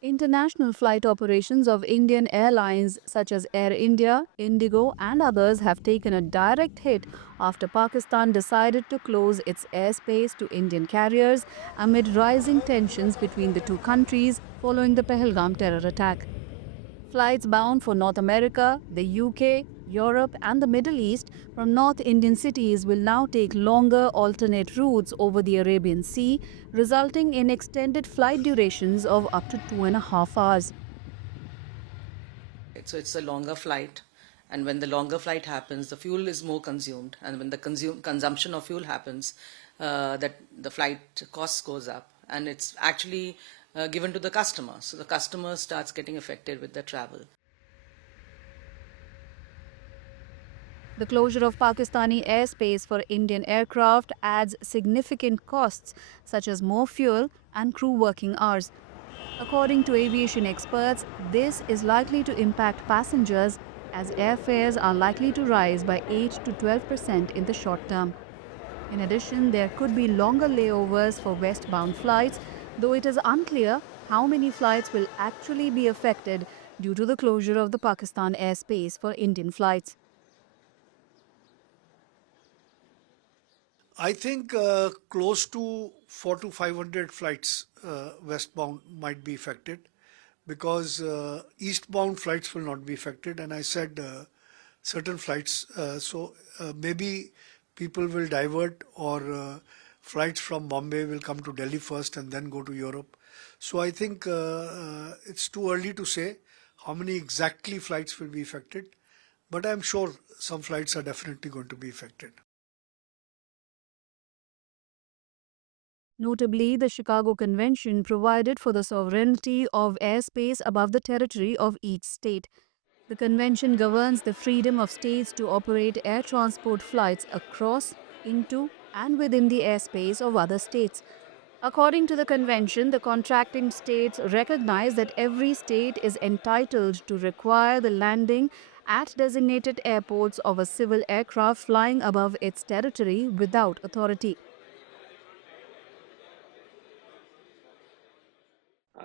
International flight operations of Indian airlines such as Air India, Indigo, and others have taken a direct hit after Pakistan decided to close its airspace to Indian carriers amid rising tensions between the two countries following the Pahalgam terror attack. Flights bound for North America, the UK, Europe, and the Middle East from North Indian cities will now take longer alternate routes over the Arabian Sea, resulting in extended flight durations of up to 2.5 hours. So it's a longer flight, and when the longer flight happens, the fuel is more consumed, and when the consumption of fuel happens, that the flight cost goes up, and it's actually given to the customer. So the customer starts getting affected with the travel. The closure of Pakistani airspace for Indian aircraft adds significant costs, such as more fuel and crew working hours. According to aviation experts, this is likely to impact passengers as airfares are likely to rise by 8 to 12% in the short term. In addition, there could be longer layovers for westbound flights, though it is unclear how many flights will actually be affected due to the closure of the Pakistan airspace for Indian flights. I think close to 400 to 500 flights westbound might be affected, because eastbound flights will not be affected, and I said certain flights, so maybe people will divert, or flights from Bombay will come to Delhi first and then go to Europe. So I think it's too early to say how many exactly flights will be affected, but I'm sure some flights are definitely going to be affected. Notably, the Chicago Convention provided for the sovereignty of airspace above the territory of each state. The convention governs the freedom of states to operate air transport flights across, into, and within the airspace of other states. According to the convention, the contracting states recognize that every state is entitled to require the landing at designated airports of a civil aircraft flying above its territory without authority.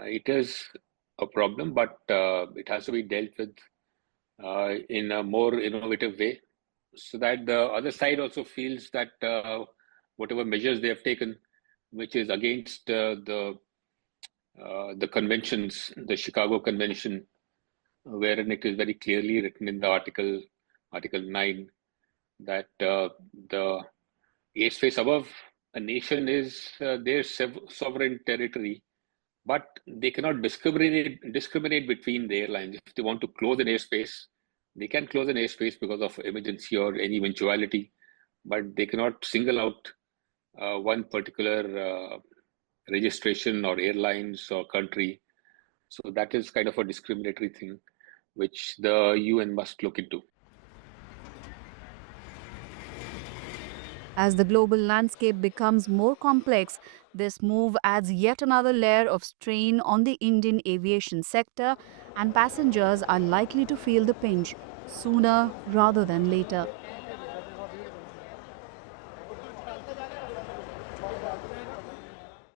It is a problem, but it has to be dealt with in a more innovative way, so that the other side also feels that whatever measures they have taken, which is against the conventions, the Chicago Convention, wherein it is very clearly written in the Article 9, that the airspace above a nation is their sovereign territory, but they cannot discriminate between the airlines. If they want to close an airspace, they can close an airspace because of emergency or any eventuality, but they cannot single out one particular registration or airlines or country. So that is kind of a discriminatory thing, which the UN must look into. As the global landscape becomes more complex, this move adds yet another layer of strain on the Indian aviation sector, and passengers are likely to feel the pinch sooner rather than later.